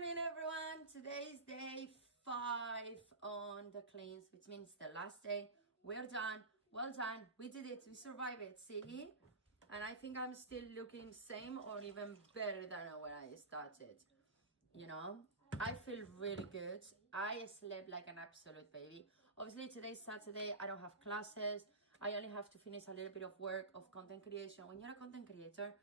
morning, everyone. Today is day 5 on the cleanse, which means the last day. We're done. Well done. We did it. We survived it. See? And I think I'm still looking same or even better than when I started. You know? I feel really good. I slept like an absolute baby. Obviously, today's Saturday. I don't have classes. I only have to finish a little bit of work of content creation. When you're a content creator,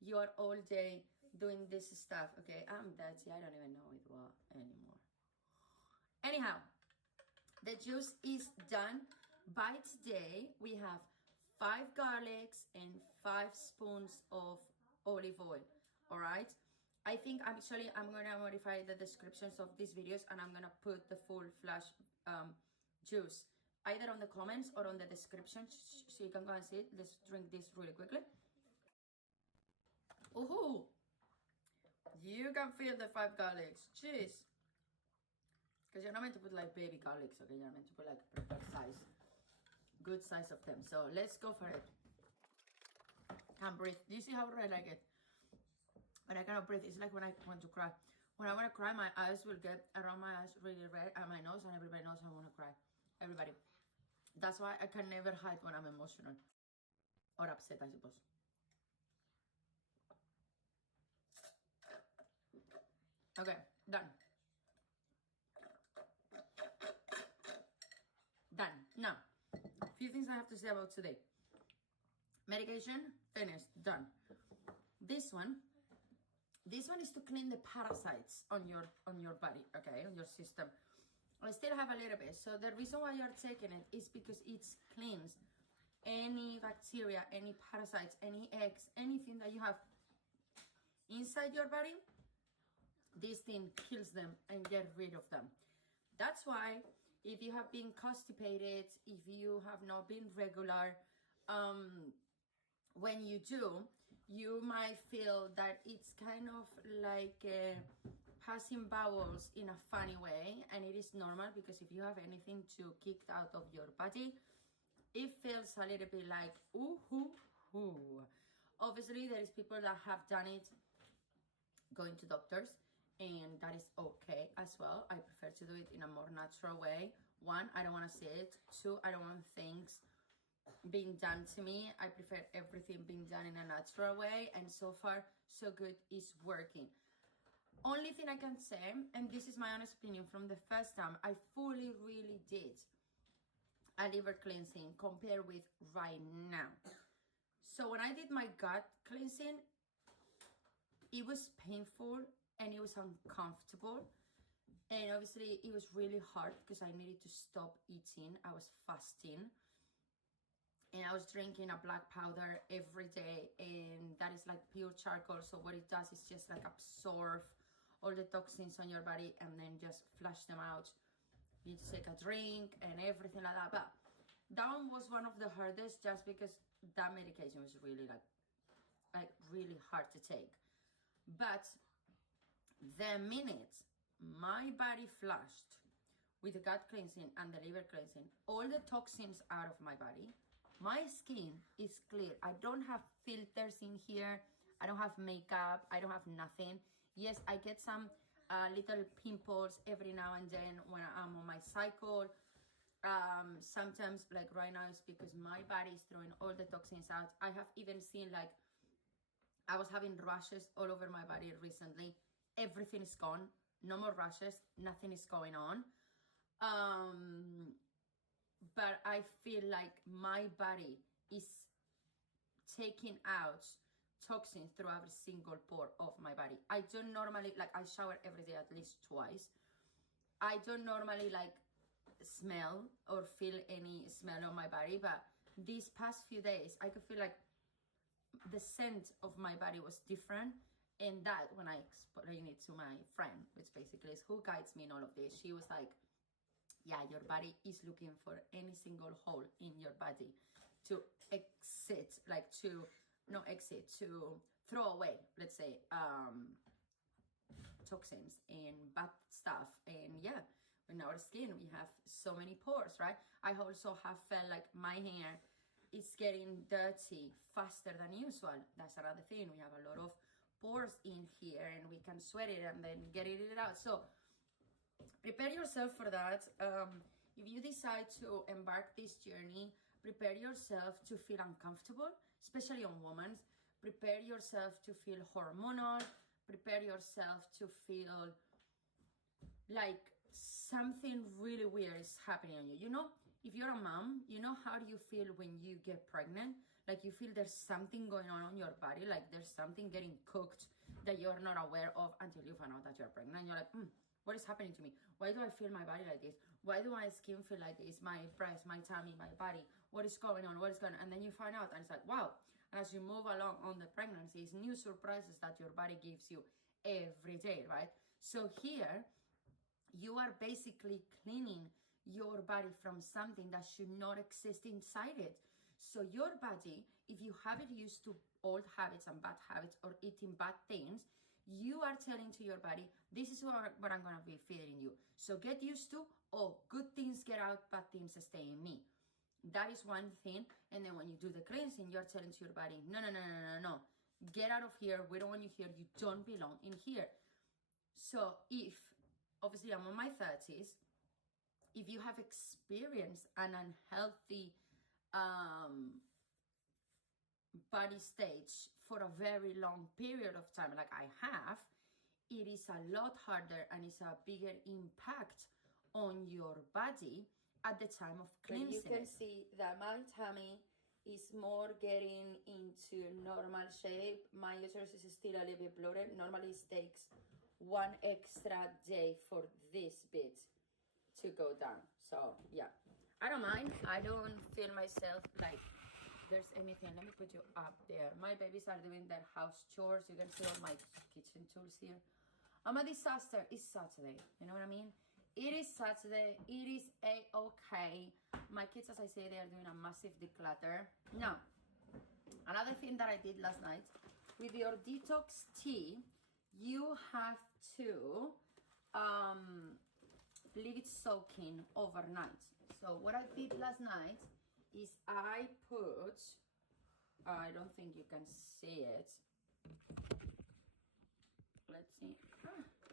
you are all day doing this stuff. Okay, I'm dirty. I don't even know it well anymore. Anyhow, the juice is done. By today, we have 5 garlics and 5 spoons of olive oil. All right. I think I'm gonna modify the descriptions of these videos, and I'm gonna put the full flash juice either on the comments or on the description, so you can go and see it. Let's drink this really quickly. Ooh, you can feel the 5 garlics. Jeez. Because you're not meant to put like baby garlics, okay? You're meant to put like proper size, good size of them. So let's go for it. Can't breathe. Do you see how red I get? When I cannot breathe, it's like when I want to cry. When I want to cry, my eyes will get around my eyes really red, and my nose, and everybody knows I want to cry. Everybody. That's why I can never hide when I'm emotional or upset, I suppose. Okay, done. Done. Now, a few things I have to say about today. Medication, finished, done. This one is to clean the parasites on your body, okay, on your system. I still have a little bit. So the reason why you're taking it is because it cleans any bacteria, any parasites, any eggs, anything that you have inside your body. This thing kills them and get rid of them. That's why if you have been constipated, if you have not been regular, when you do, you might feel that it's kind of like passing bowels in a funny way, and it is normal, because if you have anything to kick out of your body, it feels a little bit like ooh. Obviously, there is people that have done it going to doctors, and that is okay as well. I prefer to do it in a more natural way. 1, I don't want to see it. 2, I don't want things being done to me. I prefer everything being done in a natural way, and so far so good, is working. Only thing I can say, and this is my honest opinion, from the first time I fully really did a liver cleansing compared with right now. So when I did my gut cleansing, it was painful and it was uncomfortable, and obviously it was really hard because I needed to stop eating. I was fasting, and I was drinking a black powder every day, and that is like pure charcoal. So what it does is just like absorb all the toxins on your body and then just flush them out. You need to take a drink and everything like that. But that one was one of the hardest, just because that medication was really like really hard to take. But the minute my body flushed with the gut cleansing and the liver cleansing all the toxins out of my body, my skin is clear. I don't have filters in here. I don't have makeup. I don't have nothing. Yes, I get some little pimples every now and then when I'm on my cycle. Sometimes, like right now, it's because my body is throwing all the toxins out. I have even seen, like, I was having rashes all over my body recently. Everything is gone. No more rashes. Nothing is going on. But I feel like my body is taking out toxins through every single pore of my body. I don't normally, like, I shower every day at least twice. I don't normally like smell or feel any smell on my body, but these past few days I could feel like the scent of my body was different. And that, when I explained it to my friend, which basically is who guides me in all of this, she was like, yeah, your body is looking for any single hole in your body to exit, like to throw away, let's say, toxins and bad stuff. And yeah, in our skin, we have so many pores, right? I also have felt like my hair is getting dirty faster than usual. That's another thing. We have a lot of pores in here and we can sweat it and then get it out. So prepare yourself for that. If you decide to embark this journey, prepare yourself to feel uncomfortable, especially on women. Prepare yourself to feel hormonal. Prepare yourself to feel like something really weird is happening on you. You know, if you're a mom, you know how do you feel when you get pregnant? Like you feel there's something going on your body, like there's something getting cooked that you're not aware of until you find out that you're pregnant. You're like, what is happening to me? Why do I feel my body like this? Why do my skin feel like this? My breast, my tummy, my body. What is going on? What is going on? And then you find out and it's like, wow. And as you move along on the pregnancy, it's new surprises that your body gives you every day, right? So here, you are basically cleaning your body from something that should not exist inside it. So your body, if you have it used to old habits and bad habits or eating bad things, you are telling to your body, this is what I'm going to be feeding you. So get used to, oh, good things get out, bad things stay in me. That is one thing. And then when you do the cleansing, you're telling to your body, no. Get out of here. We don't want you here. You don't belong in here. So if, obviously I'm in my 30s, if you have experienced an unhealthy body stage for a very long period of time, like I have, it is a lot harder and it's a bigger impact on your body at the time of cleansing. You can see that my tummy is more getting into normal shape. My uterus is still a little bit bloated. Normally it takes one extra day for this bit to go down. So yeah, I don't mind. I don't feel myself like there's anything. Let me put you up there. My babies are doing their house chores. You can see all my kitchen tools here. I'm a disaster. It's Saturday. You know what I mean? It is Saturday. It is a-okay. My kids, as I say, they are doing a massive declutter. Now, another thing that I did last night, with your detox tea, you have to leave it soaking overnight. So what I did last night is I put, I don't think you can see it. Let's see.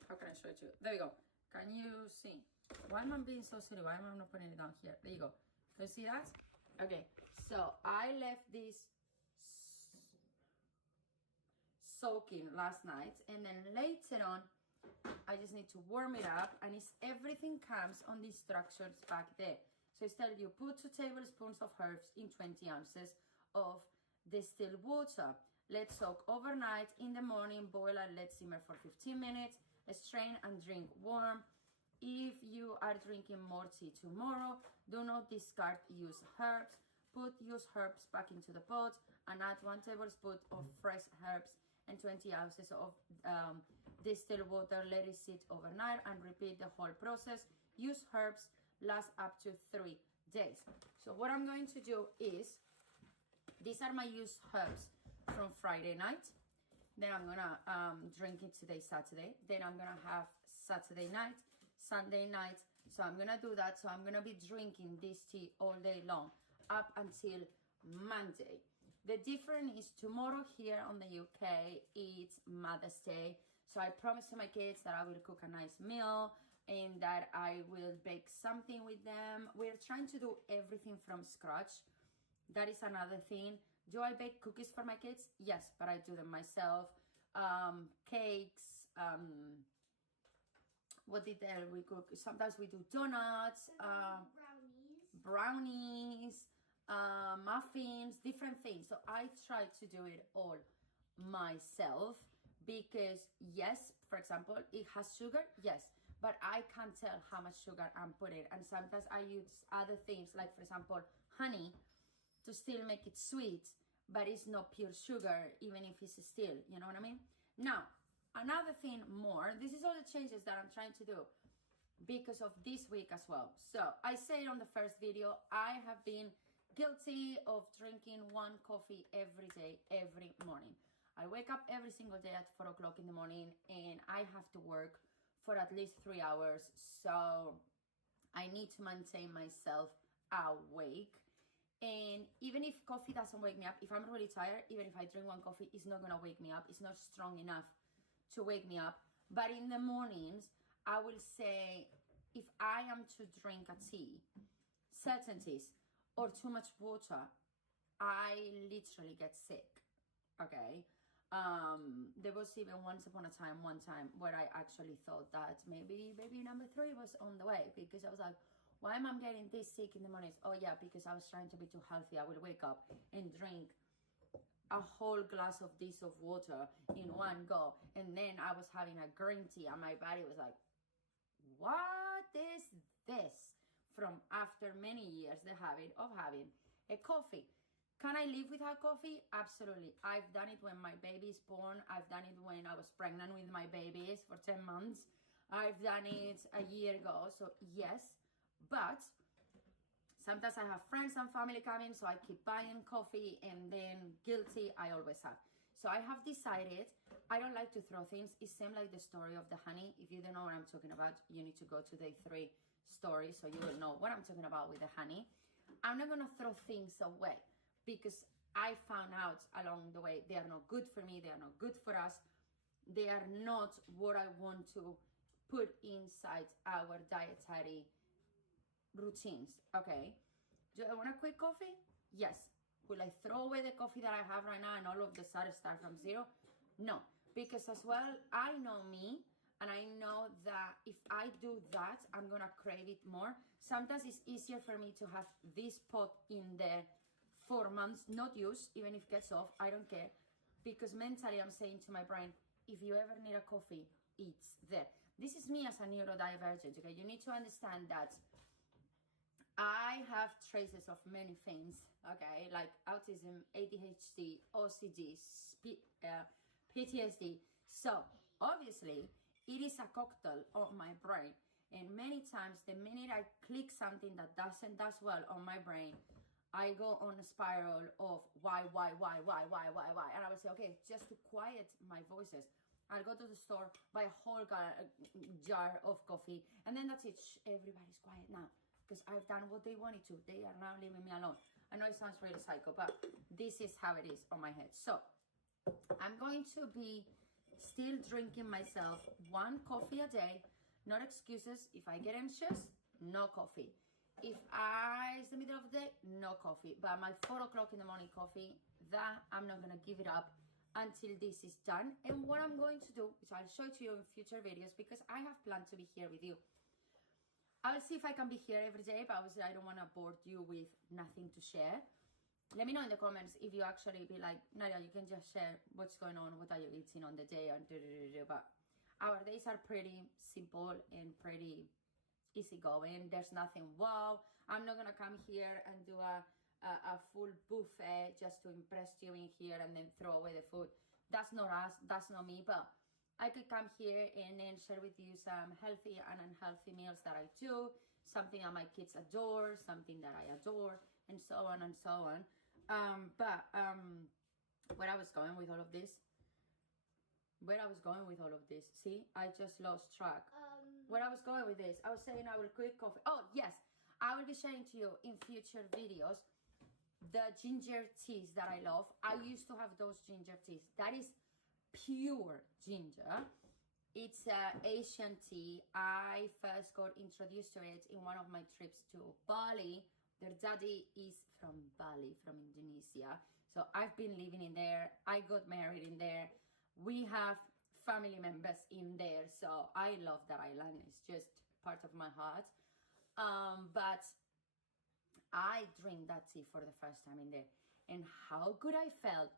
How can I show it to you? There you go. Can you see? Why am I being so silly? Why am I not putting it down here? There you go. Can you see that? Okay. So I left this soaking last night, and then later on I just need to warm it up, and it's everything comes on the instructions back there. So it's telling you put 2 tablespoons of herbs in 20 ounces of distilled water. Let soak overnight. In the morning, boil and let simmer for 15 minutes. Strain and drink warm. If you are drinking more tea tomorrow, do not discard used herbs. Put used herbs back into the pot and add 1 tablespoon of fresh herbs and 20 ounces of distilled water. Let it sit overnight and repeat the whole process. Used herbs last up to 3 days. So what I'm going to do is, these are my used herbs from Friday night. Then I'm gonna drink it today, Saturday. Then I'm gonna have Saturday night, Sunday night. So I'm gonna do that. So I'm gonna be drinking this tea all day long up until Monday. The difference is tomorrow here on the UK, it's Mother's Day. So I promised to my kids that I will cook a nice meal and that I will bake something with them. We're trying to do everything from scratch. That is another thing. Do I bake cookies for my kids? Yes, but I do them myself. Cakes, what did we cook? Sometimes we do donuts, brownies, muffins, different things. So I try to do it all myself because yes, for example, it has sugar, yes, but I can't tell how much sugar I'm putting. And sometimes I use other things, like for example, honey, to still make it sweet, but it's not pure sugar, even if it's still, you know what I mean? Now, another thing more, this is all the changes that I'm trying to do because of this week as well. So I said on the first video, I have been guilty of drinking 1 coffee every day, every morning. I wake up every single day at 4 o'clock in the morning and I have to work for at least 3 hours. So I need to maintain myself awake. And even if coffee doesn't wake me up, if I'm really tired, even if I drink one coffee, it's not gonna wake me up. It's not strong enough to wake me up. But in the mornings, I will say, if I am to drink a tea, certain teas, or too much water, I literally get sick, okay? There was even one time where I actually thought that maybe baby number 3 was on the way, because I was like, why am I getting this sick in the mornings? Oh yeah, because I was trying to be too healthy. I would wake up and drink a whole glass of this of water in one go, and then I was having a green tea, and my body was like, what is this? From after many years, the habit of having a coffee. Can I live without coffee? Absolutely. I've done it when my baby is born. I've done it when I was pregnant with my babies for 10 months. I've done it a year ago. So yes, but sometimes I have friends and family coming, so I keep buying coffee, and then guilty I always have. So I have decided I don't like to throw things. It seems like the story of the honey. If you don't know what I'm talking about, you need to go to day 3 story, so you will know what I'm talking about with the honey. I'm not gonna throw things away, because I found out along the way they are not good for me, they are not good for us, they are not what I want to put inside our dietary routines, okay? Do I want a quick coffee? Yes. Will I throw away the coffee that I have right now and all of the sudden start from zero? No, because as well, I know me, and I know that if I do that, I'm gonna crave it more. Sometimes it's easier for me to have this pot in there 4 months, not used, even if it gets off, I don't care. Because mentally I'm saying to my brain, if you ever need a coffee, it's there. This is me as a neurodivergent, okay? You need to understand that I have traces of many things, okay? Like autism, ADHD, OCD, PTSD. So obviously it is a cocktail on my brain. And many times the minute I click something that doesn't well on my brain, I go on a spiral of why? And I will say, okay, just to quiet my voices, I'll go to the store, buy a whole jar of coffee, and then that's it. Shh, everybody's quiet now, because I've done what they wanted to. They are now leaving me alone. I know it sounds really psycho, but this is how it is on my head. So I'm going to be still drinking myself 1 coffee a day. Not excuses. If I get anxious, no coffee. If it's the middle of the day, no coffee. But my 4 o'clock in the morning coffee, that I'm not gonna give it up until this is done. And what I'm going to do, which I'll show to you in future videos, because I have planned to be here with you. I'll see if I can be here every day, but obviously I don't want to bore you with nothing to share. Let me know in the comments if you actually be like, Nadia, you can just share what's going on, what are you eating on the day, and but our days are pretty simple and pretty easygoing. There's nothing wow. I'm not gonna come here and do a full buffet just to impress you in here and then throw away the food. That's not us, that's not me, but I could come here and then share with you some healthy and unhealthy meals that I do, something that my kids adore, something that I adore, and so on and so on. Where I was going with all of this, see, I just lost track. Where I was going with this, I was saying I will quit coffee. Oh yes, I will be sharing to you in future videos the ginger teas that I love. I used to have those ginger teas. That is pure ginger. It's Asian tea. I first got introduced to it in one of my trips to Bali. Their daddy is from Bali, from Indonesia. So I've been living in there. I got married in there. We have family members in there. So I love that island. It's just part of my heart. But I drink that tea for the first time in there. And how good I felt,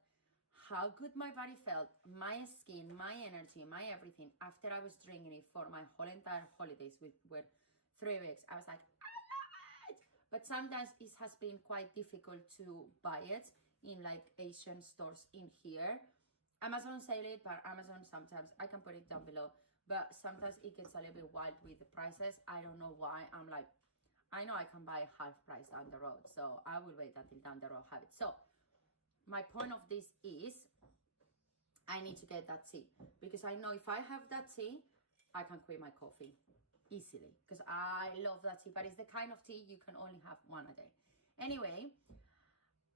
how good my body felt, my skin, my energy, my everything, after I was drinking it for my whole entire holidays, which were 3 weeks, I was like, I love it. But sometimes it has been quite difficult to buy it in like Asian stores in here. Amazon sell it, but Amazon sometimes, I can put it down below, but sometimes it gets a little bit wild with the prices. I don't know why. I'm like, I know I can buy half price down the road, so I will wait until down the road have it. So my point of this is I need to get that tea, because I know if I have that tea, I can quit my coffee easily, because I love that tea, but it's the kind of tea you can only have 1 a day. Anyway,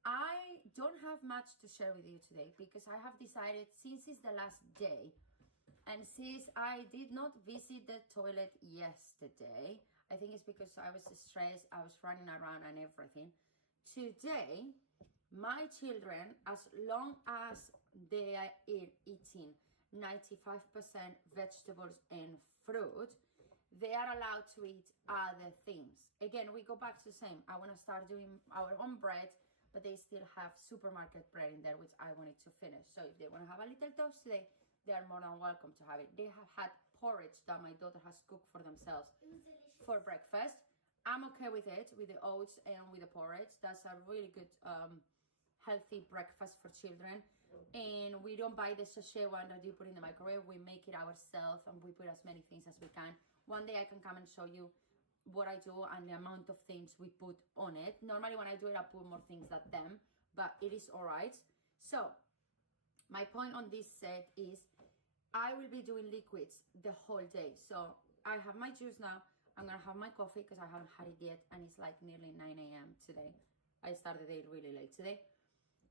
I don't have much to share with you today because I have decided, since it's the last day and since I did not visit the toilet yesterday, I think it's because I was stressed, I was running around and everything. Today, my children, as long as they are eating 95% vegetables and fruit, they are allowed to eat other things. Again, we go back to the same. I want to start doing our own bread, but they still have supermarket bread in there, which I wanted to finish. So if they want to have a little toast today, they are more than welcome to have it. They have had porridge that my daughter has cooked for themselves for breakfast. I'm okay with it, with the oats and with the porridge. That's a really good healthy breakfast for children. And we don't buy the sachet one that you put in the microwave. We make it ourselves and we put as many things as we can. One day I can come and show you what I do and the amount of things we put on it. Normally when I do it, I put more things than them, but it is all right. So my point on this set is I will be doing liquids the whole day. So I have my juice now. I'm gonna have my coffee because I haven't had it yet, and it's like nearly 9 a.m. today. I started the day really late today.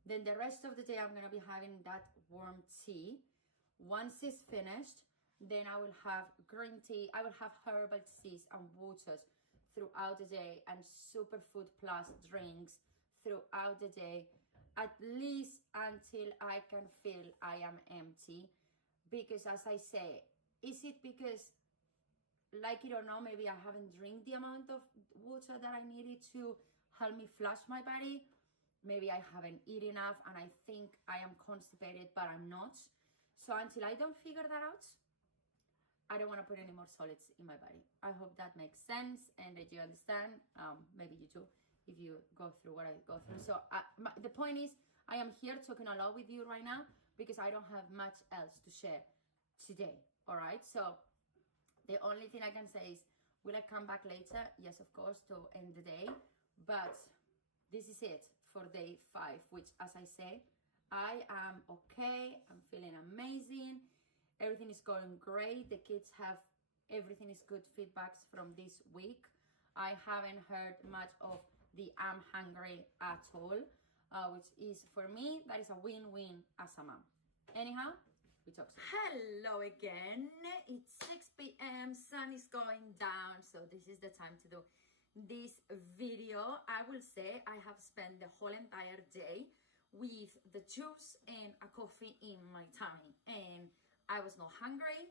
Then the rest of the day, I'm gonna be having that warm tea. Once it's finished, then I will have green tea. I will have herbal teas and waters throughout the day and superfood plus drinks throughout the day, at least until I can feel I am empty. Because as I say, is it because, like it or not, maybe I haven't drank the amount of water that I needed to help me flush my body? Maybe I haven't eaten enough and I think I am constipated, but I'm not. So until I don't figure that out, I don't want to put any more solids in my body. I hope that makes sense and that you understand. Maybe you do, if you go through what I go through. So the point is, I am here talking a lot with you right now because I don't have much else to share today. All right. So the only thing I can say is, will I come back later? Yes, of course, to end the day. But this is it for day 5, which, as I say, I am okay. I'm feeling amazing. Everything is going great. The kids have, everything is good feedbacks from this week. I haven't heard much of the I'm hungry at all, which is, for me, that is a win-win as a mom. Anyhow, we talk soon. Hello again. It's 6 p.m. Sun is going down, so this is the time to do this video. I will say I have spent the whole entire day with the juice and a coffee in my tummy, and I was not hungry.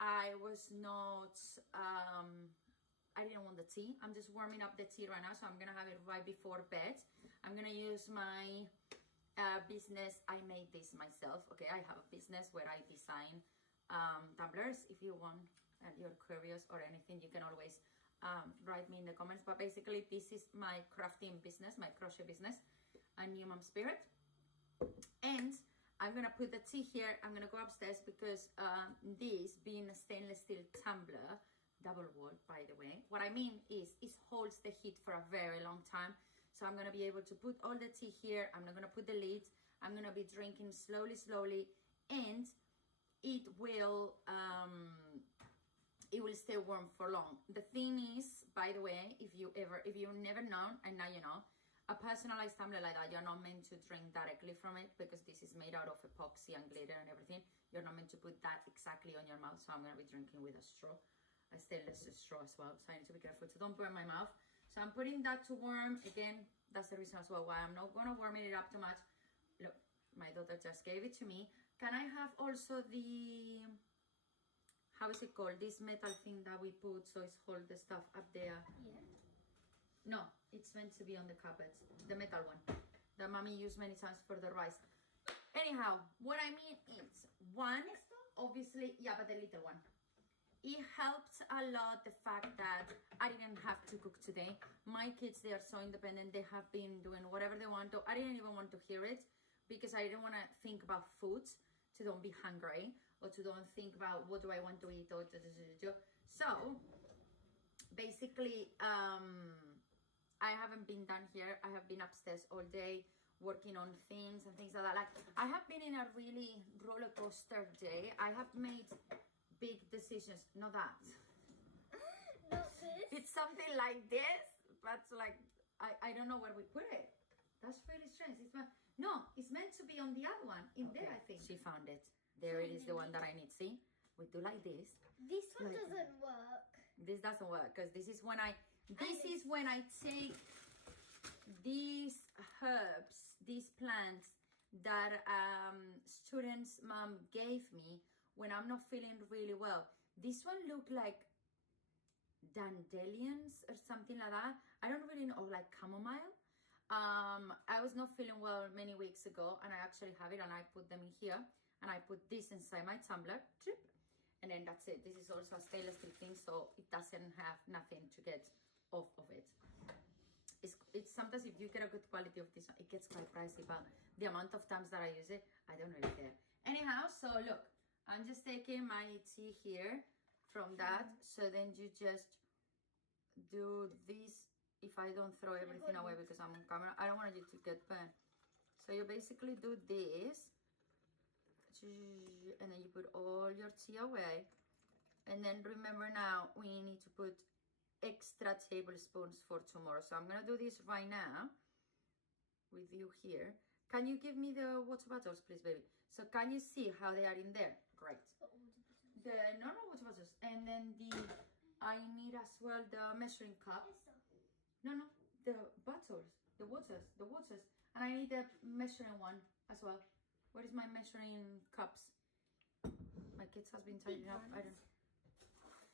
I was not, I didn't want the tea. I'm just warming up the tea right now, so I'm gonna have it right before bed. I'm gonna use my business. I made this myself. Okay, I have a business where I design tumblers. If you want and you're curious or anything, you can always write me in the comments. But basically, this is my crafting business, my crochet business, a new mom spirit. And I'm gonna put the tea here. I'm gonna go upstairs because this being a stainless steel tumbler, double wall, by the way, what I mean is it holds the heat for a very long time. So I'm gonna be able to put all the tea here. I'm not gonna put the lid. I'm gonna be drinking slowly, and it will stay warm for long. The thing is, by the way, if you never known, and now you know, a personalized tumbler like that, you're not meant to drink directly from it because this is made out of epoxy and glitter and everything. You're not meant to put that exactly on your mouth. So I'm gonna be drinking with a straw, a stainless straw as well. So I need to be careful to don't burn my mouth. So I'm putting that to warm. Again, that's the reason as well why I'm not gonna warm it up too much. Look, my daughter just gave it to me. Can I have also the, how is it called? This metal thing that we put so it's hold the stuff up there. Yeah. No, it's meant to be on the carpet. The metal one that mommy used many times for the rice. Anyhow, what I mean is, one, obviously, yeah, but the little one. It helped a lot the fact that I didn't have to cook today. My kids, they are so independent. They have been doing whatever they want to. I didn't even want to hear it because I didn't want to think about food, to don't be hungry, or to don't think about what do I want to eat, or so basically I haven't been down here. I have been upstairs all day working on things and things like that. Like, I have been in a really roller coaster day. I have made big decisions. Not that. Not this. It's something like this, but like I don't know where we put it. That's really strange. No, it's meant to be on the other one. In there, I think. She found it. There it is, the one that I need. See? We do like this. This one doesn't work. This doesn't work because this is when I take these herbs, these plants that students' mom gave me when I'm not feeling really well. This one look like dandelions or something like that. I don't really know, like chamomile. I was not feeling well many weeks ago, and I actually have it, and I put them in here, and I put this inside my tumbler, and then that's it. This is also a stainless steel thing, so it doesn't have nothing to get off of it. It's sometimes if you get a good quality of this one, it gets quite pricey, but the amount of times that I use it, I don't really care. Anyhow, so look, I'm just taking my tea here from that. So then you just do this. If I don't throw everything away because I'm on camera, I don't want you to get burned. So you basically do this, and then you put all your tea away. And then remember now, we need to put extra tablespoons for tomorrow. So I'm gonna do this right now with you here. Can you give me the water bottles, please, baby? So can you see how they are in there? Great. The normal water bottles, and then I need as well the measuring cup. No, the bottles, the waters, and I need the measuring one as well. Where is my measuring cups? My kids has been tidying up. I don't.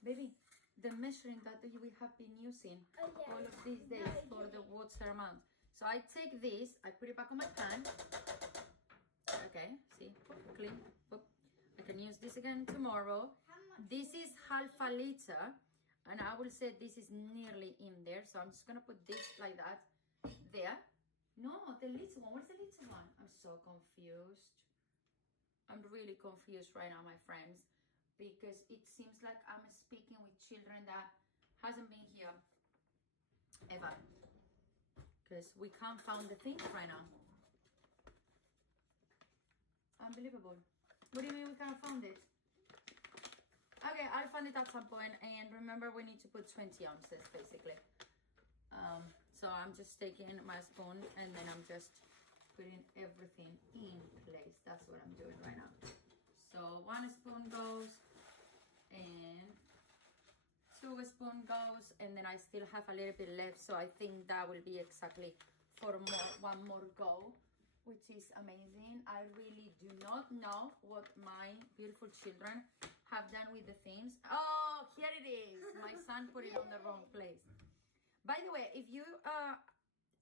Baby, the measuring that we have been using all of these days for the water amount. So I take this, I put it back on my pan. Okay, see, clean. I can use this again tomorrow. This is half a liter, and I will say this is nearly in there. So I'm just gonna put this like that there. No, the little one. Where's the little one? I'm so confused. I'm really confused right now, my friends, because it seems like I'm speaking with children that hasn't been here ever. Because we can't find the things right now. Unbelievable. What do you mean we can't find it? Okay, I'll find it at some point. And remember, we need to put 20 ounces, basically. So I'm just taking my spoon, and then I'm just putting everything in place. That's what I'm doing right now. So 1 spoon goes, and 2 spoon goes, and then I still have a little bit left. So I think that will be exactly for one more go, which is amazing. I really do not know what my beautiful children have done with the things. Oh, here it is. My son put it on the wrong place. By the way, if you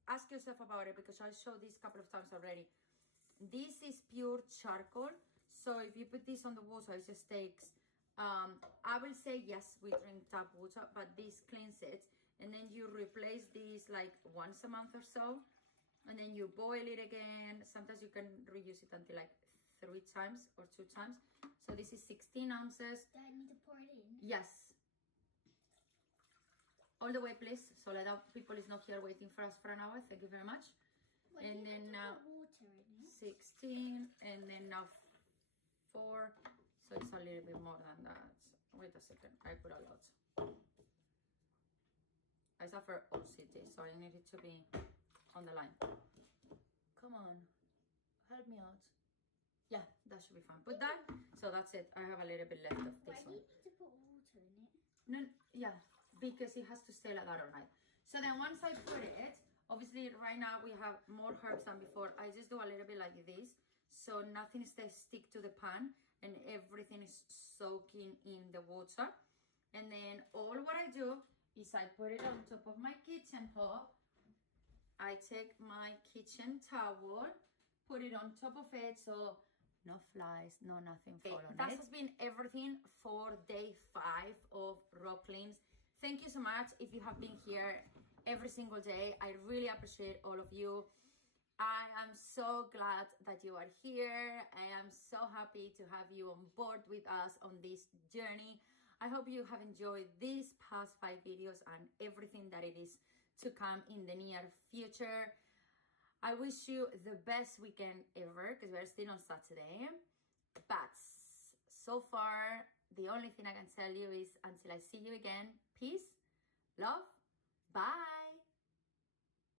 ask yourself about it, because I showed this a couple of times already, this is pure charcoal. So if you put this on the water, it just takes, I will say, yes, we drink tap water, but this cleans it. And then you replace this like once a month or so. And then you boil it again. Sometimes you can reuse it until like 3 times or 2 times. So this is 16 ounces. Do I need to pour it in? Yes. All the way, please. So that people is not here waiting for us for an hour. Thank you very much. Wait, and then now water in it? 16, and then now 4. So it's a little bit more than that. Wait a second. I put a lot. I suffer OCD, so I need it to be on the line. Come on, help me out. Yeah, that should be fine. Put that. So that's it. I have a little bit left of this one. Why do you need to put water in it? No, yeah, because it has to stay like that all night. So then once I put it, obviously right now we have more herbs than before. I just do a little bit like this, so nothing stays stick to the pan and everything is soaking in the water. And then all what I do is I put it on top of my kitchen hob. I take my kitchen towel, put it on top of it, so no flies, no nothing fall on it. That has been everything for day 5 of raw cleans. Thank you so much if you have been here every single day. I really appreciate all of you. I am so glad that you are here. I am so happy to have you on board with us on this journey. I hope you have enjoyed these past 5 videos and everything that it is to come in the near future. I wish you the best weekend ever, because we're still on Saturday. But so far, the only thing I can tell you is until I see you again, peace, love, bye.